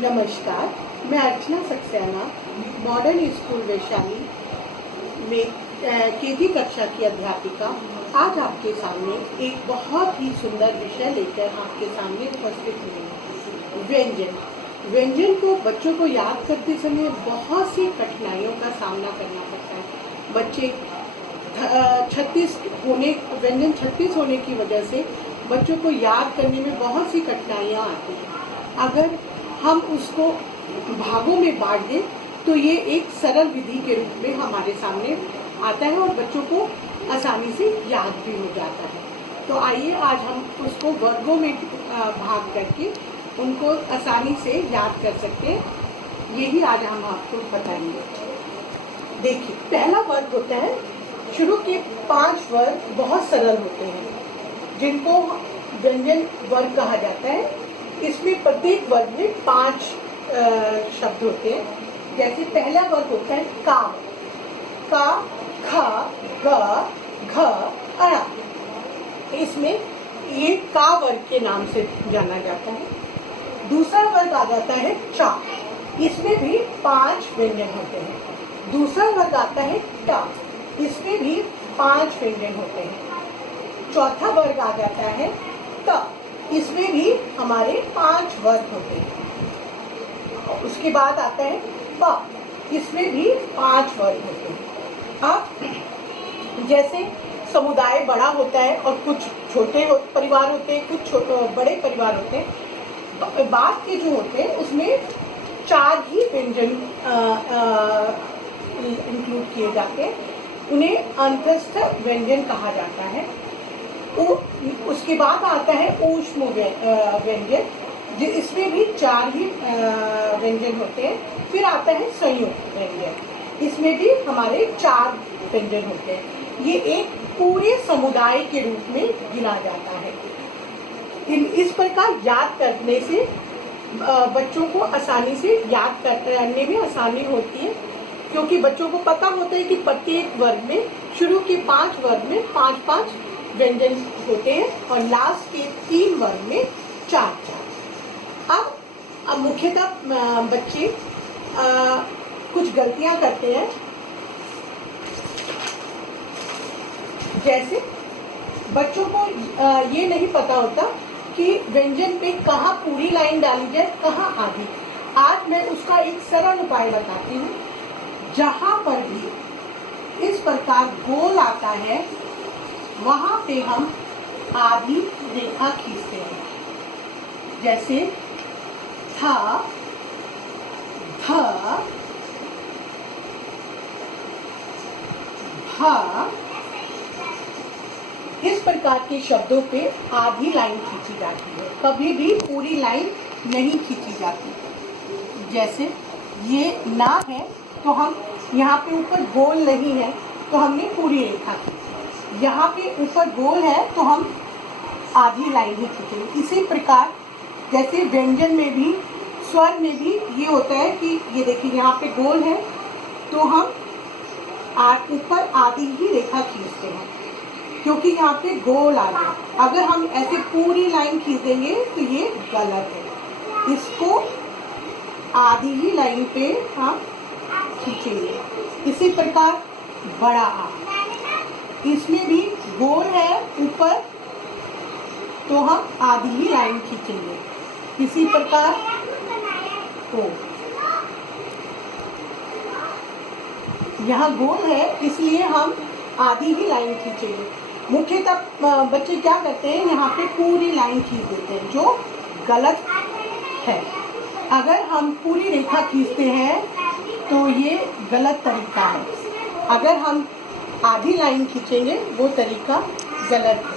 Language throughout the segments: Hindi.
नमस्कार, मैं अर्चना सक्सेना मॉडर्न स्कूल वैशाली में केजी कक्षा की अध्यापिका आज आपके सामने एक बहुत ही सुंदर विषय लेकर आपके सामने उपस्थित हुई हूँ। व्यंजन को बच्चों को याद करते समय बहुत सी कठिनाइयों का सामना करना पड़ता है। बच्चे 36 होने की वजह से बच्चों को याद करने में बहुत सी कठिनाइयाँ आती हैं। अगर हम उसको भागों में बांट दें तो ये एक सरल विधि के रूप में हमारे सामने आता है और बच्चों को आसानी से याद भी हो जाता है। तो आइए आज हम उसको वर्गों में भाग करके उनको आसानी से याद कर सकते हैं, यही आज हम आपको बताएंगे। देखिए, पहला वर्ग होता है, शुरू के 5 वर्ग बहुत सरल होते हैं जिनको व्यंजन वर्ग कहा जाता है। इसमें प्रत्येक वर्ग में 5 शब्द होते हैं। जैसे पहला वर्ग होता है का, ख, ग, घ, अ। इसमें ये का वर्ग के नाम से जाना जाता है। दूसरा वर्ग आ जाता है चा, इसमें भी 5 व्यंजन होते हैं। दूसरा वर्ग आता है टा, इसमें भी 5 व्यंजन होते हैं। चौथा वर्ग आ जाता है त, इसमें भी हमारे 5 वर्ग होते हैं। उसके बाद आता है प, इसमें भी 5 वर्ग होते हैं। अब जैसे समुदाय बड़ा होता है और कुछ छोटे परिवार होते हैं, कुछ बड़े परिवार होते हैं, बाद के जो होते हैं उसमें 4 ही व्यंजन इंक्लूड किए जाते हैं। उन्हें अंतस्थ व्यंजन कहा जाता है। उसके बाद आता है ऊष्म व्यंजन, इसमें भी 4 ही व्यंजन होते हैं। फिर आता है संयुक्त व्यंजन, इसमें भी हमारे 4 व्यंजन होते हैं। ये एक पूरे समुदाय के रूप में गिना जाता है। इस प्रकार याद करने से बच्चों को आसानी से याद करने में आसानी होती है, क्योंकि बच्चों को पता होता है कि प्रत्येक वर्ग में, शुरू के 5 वर्ग में 5-5 व्यंजन होते हैं और लास्ट के 3 वर्ग में 4-4। अब मुख्यतः बच्चे कुछ गलतियां करते हैं। जैसे बच्चों को ये नहीं पता होता कि व्यंजन पे कहाँ पूरी लाइन डाली जाए, कहाँ आधी। आज मैं उसका एक सरल उपाय बताती हूँ। जहाँ पर भी इस प्रकार गोल आता है वहाँ पे हम आधी रेखा खींचते हैं। जैसे था, ध, भ, इस प्रकार के शब्दों पे आधी लाइन खींची जाती है, कभी भी पूरी लाइन नहीं खींची जाती। जैसे ये ना है तो हम यहाँ पे ऊपर गोल नहीं है तो हमने पूरी रेखा खींची, यहाँ पे ऊपर गोल है तो हम आधी लाइन ही खींचेंगे। इसी प्रकार जैसे व्यंजन में भी, स्वर में भी ये होता है कि ये देखिए यहाँ पे गोल है तो हम ऊपर आधी ही रेखा खींचते हैं, क्योंकि यहाँ पे गोल आ गया। अगर हम ऐसे पूरी लाइन खींच देंगे तो ये गलत है। इसको आधी ही लाइन पे हम खींचेंगे। इसी प्रकार बड़ा आ, इसमें भी गोल है ऊपर तो हम आधी ही लाइन खींचेंगे। इसी प्रकार ओ, यहाँ गोल है इसलिए हम आधी ही लाइन खींचेंगे। मुख्यतः बच्चे क्या करते हैं, यहाँ पे पूरी लाइन खींच देते हैं, जो गलत है। अगर हम पूरी रेखा खींचते हैं तो ये गलत तरीका है। अगर हम आधी लाइन खींचेंगे वो तरीका गलत है,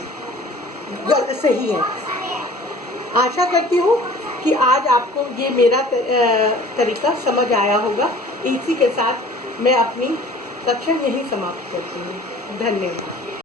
सही है। आशा करती हूँ कि आज आपको ये मेरा तरीका समझ आया होगा। इसी के साथ मैं अपनी कक्षा यहीं समाप्त करती हूँ। धन्यवाद।